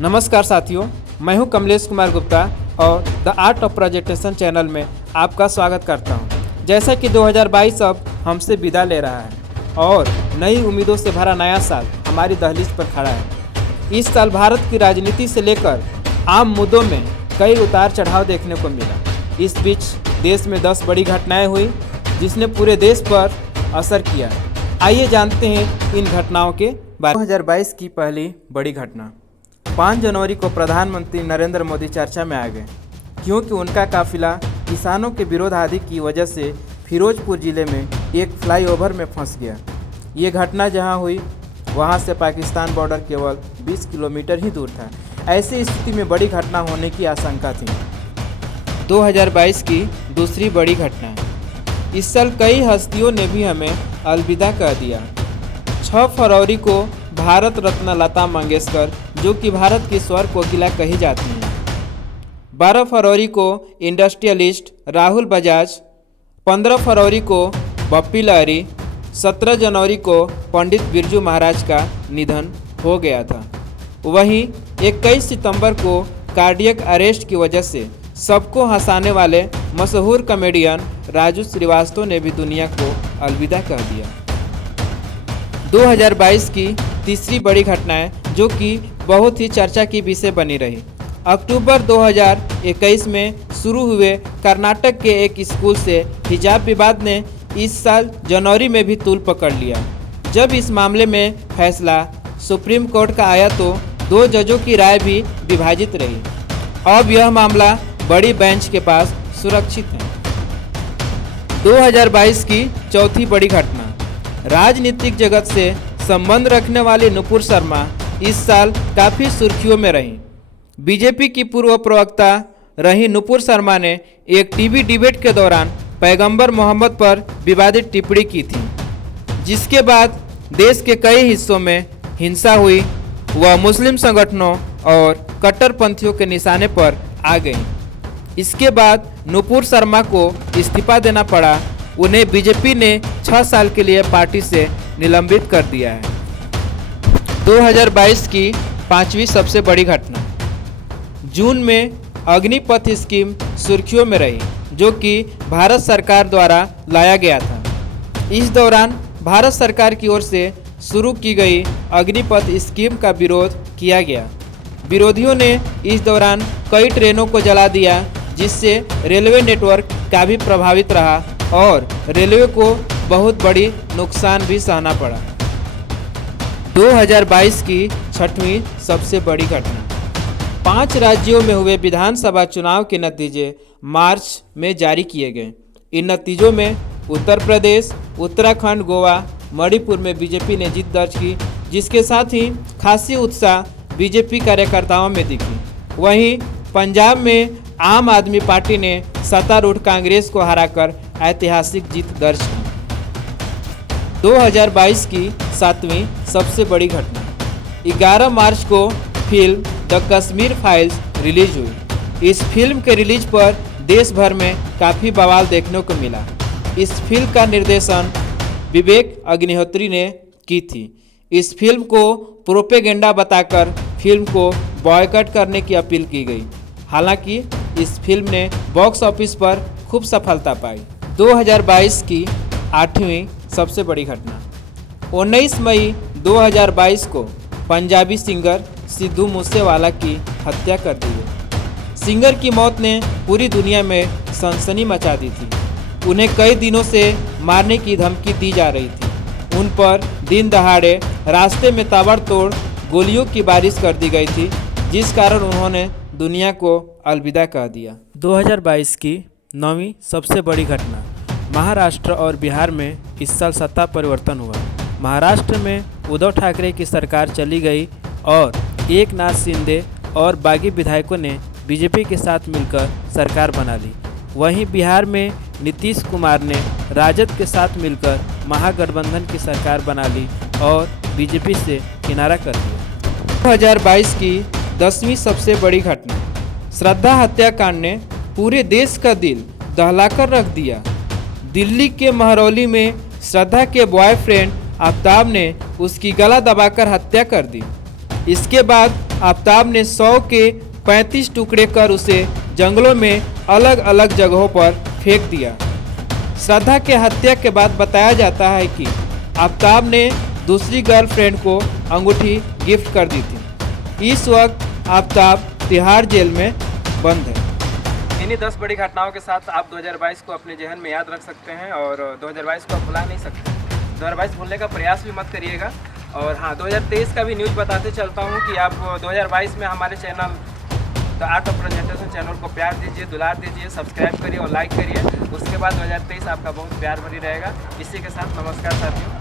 नमस्कार साथियों, मैं हूं कमलेश कुमार गुप्ता और the art of presentation channel में आपका स्वागत करता हूं। जैसा कि 2022 अब हमसे विदा ले रहा है और नई उम्मीदों से भरा नया साल हमारी दहलीज पर खड़ा है। इस साल भारत की राजनीति से लेकर आम मुद्दों में कई उतार चढ़ाव देखने को मिला। इस बीच देश में 10 बड़ी घटनाएं हुई जिसने पूरे देश पर असर किया। आइए जानते हैं इन घटनाओं के बारे में। 2022 की पहली बड़ी घटना 5 जनवरी को प्रधानमंत्री नरेंद्र मोदी चर्चा में आ गए क्योंकि उनका काफिला किसानों के विरोध आदि की वजह से फिरोजपुर जिले में एक फ्लाईओवर में फंस गया। ये घटना जहां हुई वहां से पाकिस्तान बॉर्डर केवल 20 किलोमीटर ही दूर था। ऐसी स्थिति में बड़ी घटना होने की आशंका थी। 2022 की दूसरी बड़ी घटना, इस साल कई हस्तियों ने भी हमें अलविदा कह दिया। 6 फरवरी को भारत रत्न लता मंगेशकर, जो कि भारत की स्वर कोकिला कही जाती हैं। 12 फरवरी को इंडस्ट्रियलिस्ट राहुल बजाज, 15 फरवरी को बप्पी लहरी, 17 जनवरी को पंडित बिरजू महाराज का निधन हो गया था। वहीं 21 सितंबर को कार्डियक अरेस्ट की वजह से सबको हंसाने वाले मशहूर कॉमेडियन राजू श्रीवास्तव ने भी दुनिया को अलविदा कह दिया। 2022 की तीसरी बड़ी घटनाएं जो कि बहुत ही चर्चा की विषय बनी रही। अक्टूबर 2021 में शुरू हुए कर्नाटक के एक स्कूल से हिजाब विवाद ने इस साल जनवरी में भी तूल पकड़ लिया। जब इस मामले में फैसला सुप्रीम कोर्ट का आया तो 2 जजों की राय भी विभाजित रही। अब यह मामला बड़ी बेंच के पास सुरक्षित है। 2022 की चौथी बड़ी घटना, राजनीतिक जगत से संबंध रखने वाली नुपुर शर्मा इस साल काफ़ी सुर्खियों में रहीं। बीजेपी की पूर्व प्रवक्ता रही नुपुर शर्मा ने एक टीवी डिबेट के दौरान पैगंबर मोहम्मद पर विवादित टिप्पणी की थी, जिसके बाद देश के कई हिस्सों में हिंसा हुई। वह मुस्लिम संगठनों और कट्टरपंथियों के निशाने पर आ गई। इसके बाद नुपुर शर्मा को इस्तीफा देना पड़ा। उन्हें बीजेपी ने 6 साल के लिए पार्टी से निलंबित कर दिया है। 2022 की 5वीं सबसे बड़ी घटना, जून में अग्निपथ स्कीम सुर्खियों में रही, जो कि भारत सरकार द्वारा लाया गया था। इस दौरान भारत सरकार की ओर से शुरू की गई अग्निपथ स्कीम का विरोध किया गया। विरोधियों ने इस दौरान कई ट्रेनों को जला दिया, जिससे रेलवे नेटवर्क काफ़ी प्रभावित रहा और रेलवे को बहुत बड़ी नुकसान भी सहना पड़ा। 2022 की 6वीं सबसे बड़ी घटना, 5 राज्यों में हुए विधानसभा चुनाव के नतीजे मार्च में जारी किए गए। इन नतीजों में उत्तर प्रदेश, उत्तराखंड, गोवा, मणिपुर में बीजेपी ने जीत दर्ज की, जिसके साथ ही खासी उत्साह बीजेपी कार्यकर्ताओं में दिखी। वहीं पंजाब में आम आदमी पार्टी ने सत्तारूढ़ कांग्रेस को हराकर ऐतिहासिक जीत दर्ज की। 2022 की 7वीं सबसे बड़ी घटना, 11 मार्च को film the Kashmir files release हुई। इस फिल्म के रिलीज पर देश भर में काफ़ी बवाल देखने को मिला। इस फिल्म का निर्देशन विवेक अग्निहोत्री ने की थी। इस फिल्म को प्रोपेगेंडा बताकर फिल्म को बॉयकॉट करने की अपील की गई। हालांकि इस फिल्म ने बॉक्स ऑफिस पर खूब सफलता पाई। 2022 की 8वीं सबसे बड़ी घटना, 19 मई 2022 को पंजाबी सिंगर सिद्धू मूसेवाला की हत्या कर दी गई। सिंगर की मौत ने पूरी दुनिया में सनसनी मचा दी थी। उन्हें कई दिनों से मारने की धमकी दी जा रही थी। उन पर दिन दहाड़े रास्ते में ताबड़तोड़ गोलियों की बारिश कर दी गई थी, जिस कारण उन्होंने दुनिया को अलविदा कह दिया। 2022 की 9वीं सबसे बड़ी घटना, महाराष्ट्र और बिहार में इस साल सत्ता परिवर्तन हुआ। महाराष्ट्र में उद्धव ठाकरे की सरकार चली गई और एकनाथ शिंदे और बागी विधायकों ने बीजेपी के साथ मिलकर सरकार बना ली। वहीं बिहार में नीतीश कुमार ने राजद के साथ मिलकर महागठबंधन की सरकार बना ली और बीजेपी से किनारा कर दिया। 2022 की 10वीं सबसे बड़ी घटना, श्रद्धा हत्याकांड ने पूरे देश का दिल दहलाकर रख दिया। दिल्ली के महरौली में श्रद्धा के बॉयफ्रेंड आफ्ताब ने उसकी गला दबाकर हत्या कर दी। इसके बाद आफ्ताब ने 100 के 35 टुकड़े कर उसे जंगलों में अलग अलग जगहों पर फेंक दिया। श्रद्धा के हत्या के बाद बताया जाता है कि आफ्ताब ने दूसरी गर्लफ्रेंड को अंगूठी गिफ्ट कर दी थी। इस वक्त आफ्ताब तिहाड़ जेल में बंद है। इन्हीं 10 बड़ी घटनाओं के साथ आप 2022 को अपने जहन में याद रख सकते हैं और 2022 को आप भुला नहीं सकते। 2022 भूलने का प्रयास भी मत करिएगा। और हाँ, 2023 का भी न्यूज़ बताते चलता हूँ कि आप 2022 में हमारे channel the art of presentation channel को प्यार दीजिए, दुलार दीजिए, सब्सक्राइब करिए और लाइक करिए। उसके बाद 2023 आपका बहुत प्यार भरी रहेगा। इसी के साथ नमस्कार साथियों।